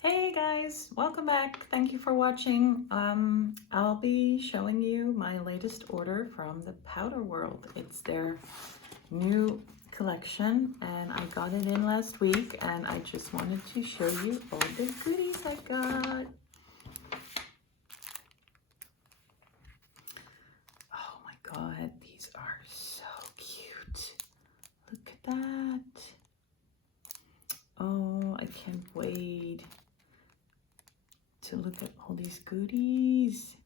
Hey guys, welcome back. Thank you for watching. I'll be showing you my latest order from the Powder World. It's their new collection and I got it in last week and I just wanted to show you all the goodies I got. Oh my god, these are so cute. Look at that. Oh, I can't wait to look at all these goodies.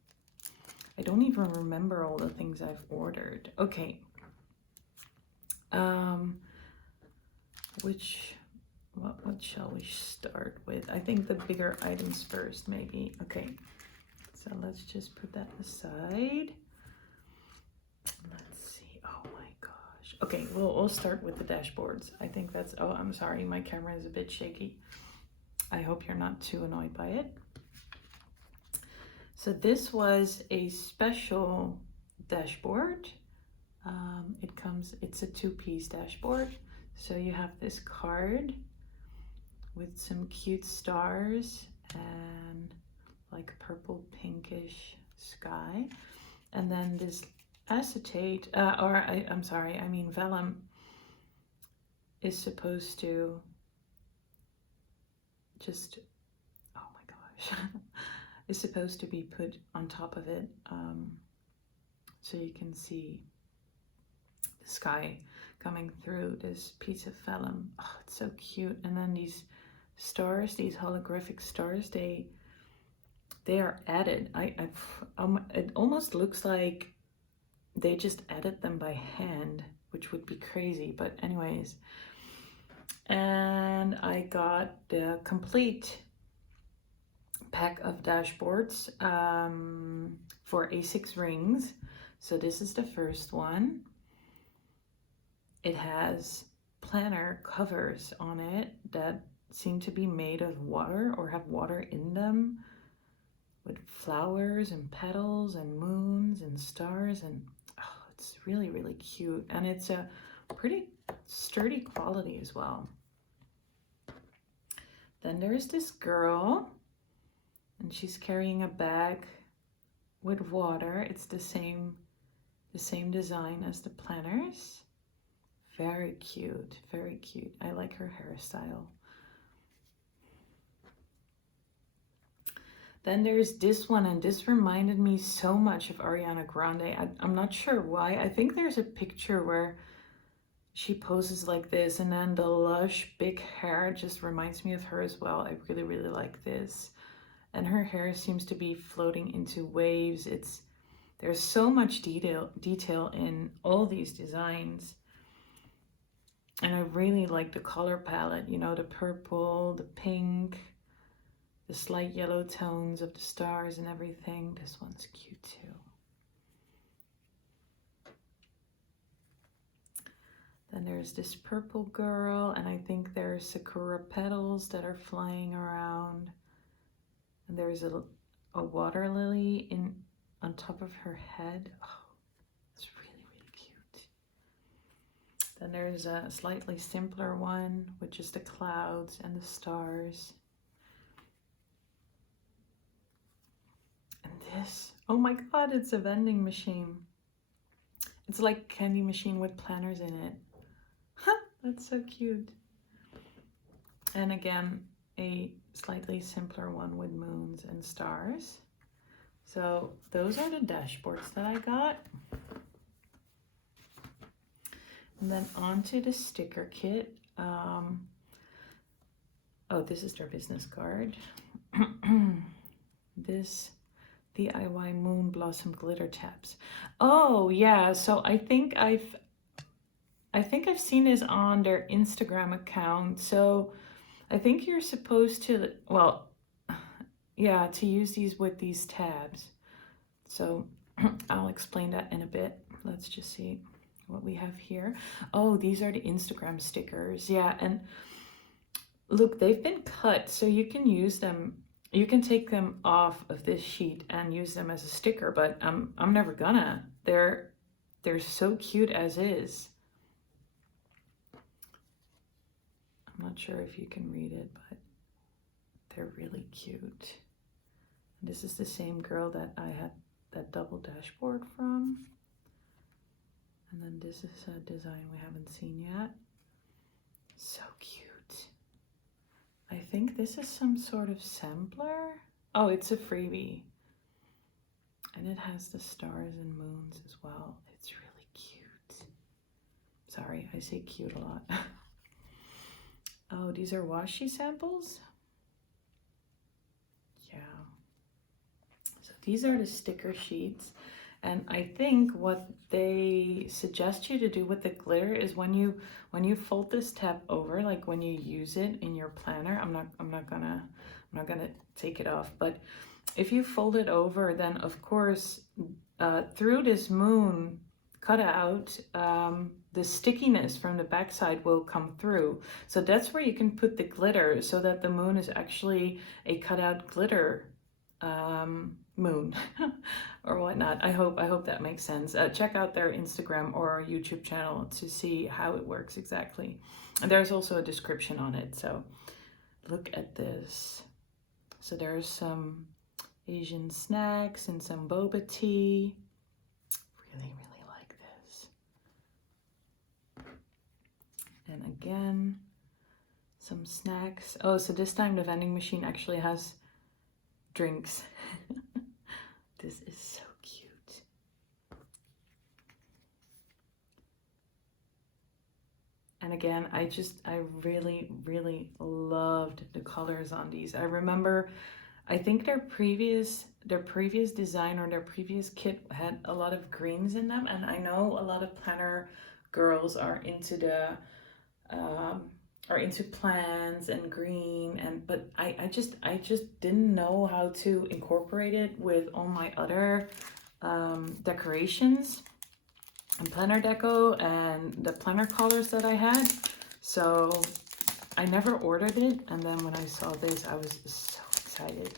I don't even remember all the things I've ordered. Okay. What shall we start with? I think the bigger items first, maybe. Okay. So let's just put that aside. Let's see. Oh my gosh. Okay, we'll start with the dashboards. I think that's, oh, I'm sorry, my camera is a bit shaky. I hope you're not too annoyed by it. So this was a special dashboard. It's a two-piece dashboard. So you have this card with some cute stars and like purple pinkish sky. And then this acetate, I mean vellum is supposed to just, oh my gosh, is supposed to be put on top of it so you can see the sky coming through this piece of vellum. Oh, it's so cute. And then these stars, these holographic stars, they are added. It almost looks like they just added them by hand, which would be crazy, but anyways. And I got the complete pack of dashboards for A6 rings. So this is the first one. It has planner covers on it that seem to be made of water or have water in them, with flowers and petals and moons and stars, and oh, it's really, really cute. And it's a pretty sturdy quality as well. Then there's this girl, and she's carrying a bag with water. It's the same design as the planners. Very cute, very cute. I like her hairstyle. Then there's this one, and this reminded me so much of Ariana Grande. I'm not sure why. I think there's a picture where she poses like this, and then the lush big hair just reminds me of her as well. I really, really like this. And her hair seems to be floating into waves. There's so much detail in all these designs. And I really like the color palette, you know, the purple, the pink, the slight yellow tones of the stars and everything. This one's cute too. Then there's this purple girl, and I think there's sakura petals that are flying around. And there's a water lily on top of her head. Oh, it's really, really cute. Then there's a slightly simpler one with just the clouds and the stars. And this, oh my god, it's a vending machine. It's like a candy machine with planners in it. That's so cute. And again, a slightly simpler one with moons and stars. So those are the dashboards that I got. And then onto the sticker kit. Oh, this is their business card. This DIY Moon Blossom glitter tabs. Oh yeah, so I think I've seen this on their Instagram account. So I think you're supposed to, well, yeah, to use these with these tabs. So I'll explain that in a bit. Let's just see what we have here. Oh, these are the Instagram stickers. Yeah, and look, they've been cut, so you can use them. You can take them off of this sheet and use them as a sticker, but I'm never gonna. They're so cute as is. I'm not sure if you can read it, but they're really cute. This is the same girl that I had that double dashboard from. And then this is a design we haven't seen yet. So cute. I think this is some sort of sampler. Oh, it's a freebie. And it has the stars and moons as well. It's really cute. Sorry, I say cute a lot. Oh, these are washi samples? Yeah. So these are the sticker sheets. And I think what they suggest you to do with the glitter is when you fold this tab over, like when you use it in your planner, I'm not gonna take it off, but if you fold it over, then of course through this moon cutout, the stickiness from the backside will come through. So that's where you can put the glitter, so that the moon is actually a cutout glitter moon or whatnot. I hope that makes sense. Check out their Instagram or YouTube channel to see how it works exactly. And there's also a description on it. So look at this. So there's some Asian snacks and some boba tea. Really like this. And again, some snacks. Oh, so this time the vending machine actually has drinks. This is so cute. And again, I really loved the colors on these. I remember, I think their previous design or their previous kit had a lot of greens in them, and I know a lot of planner girls are into the plants and green, and but I just didn't know how to incorporate it with all my other decorations and planner deco and the planner colors that I had. So I never ordered it, and then when I saw this, I was so excited.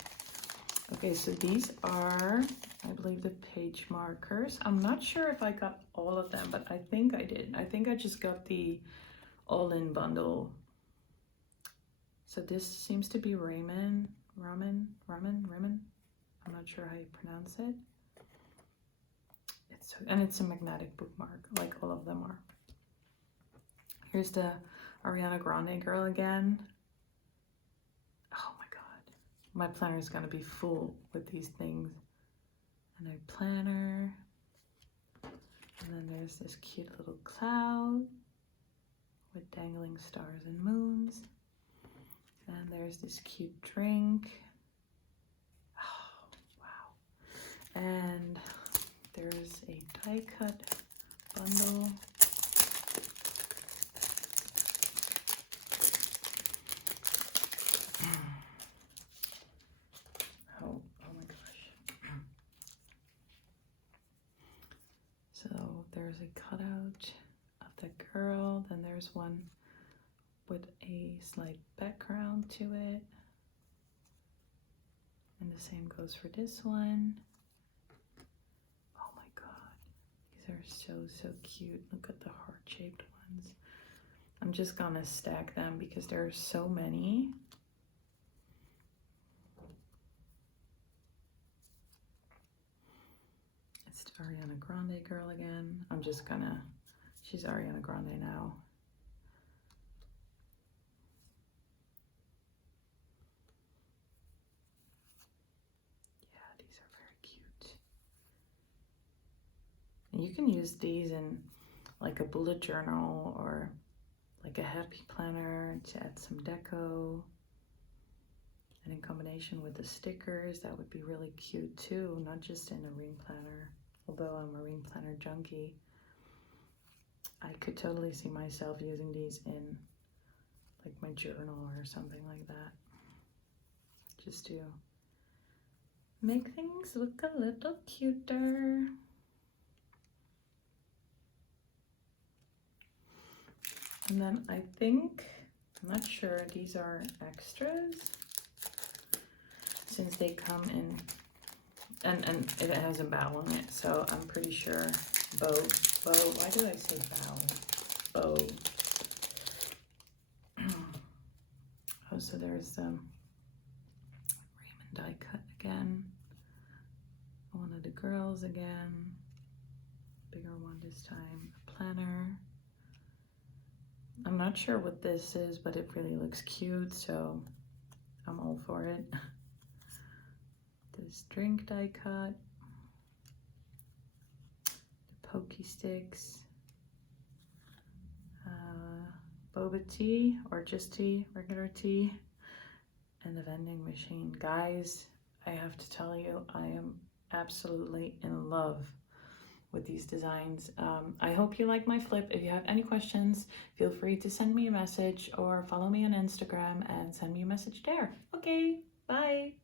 Okay, so these are, I believe, the page markers. I'm not sure if I got all of them, but I think I did. I think I just got the all-in bundle. So this seems to be ramen. I'm not sure how you pronounce it. It's a magnetic bookmark, like all of them are. Here's the Ariana Grande girl again. Oh my god, my planner is gonna be full with these things. And a planner, and then there's this cute little cloud with dangling stars and moons. And there's this cute drink. Oh, wow. And there's a die cut bundle. Oh my gosh. So there's a cutout of the girl, then there's one with a slight background to it. And the same goes for this one. Oh my god, these are so cute. Look at the heart-shaped ones. I'm just gonna stack them because there are so many. It's the Ariana Grande girl again. She's Ariana Grande now. These are very cute. And you can use these in like a bullet journal or like a happy planner to add some deco. And in combination with the stickers, that would be really cute too, not just in a ring planner. Although I'm a ring planner junkie, I could totally see myself using these in like my journal or something like that. Just to make things look a little cuter. And then I think, I'm not sure, these are extras since they come in, and it has a bow on it, so I'm pretty sure bow, why do I say bow? Oh, so there's die cut again. One of the girls again. Bigger one this time. A planner. I'm not sure what this is, but it really looks cute, so I'm all for it. This drink die cut. The pokey sticks. Boba tea, or just tea, regular tea. And the vending machine. Guys, I have to tell you, I am absolutely in love with these designs. I hope you like my flip. If you have any questions, feel free to send me a message or follow me on Instagram and send me a message there. Okay, bye.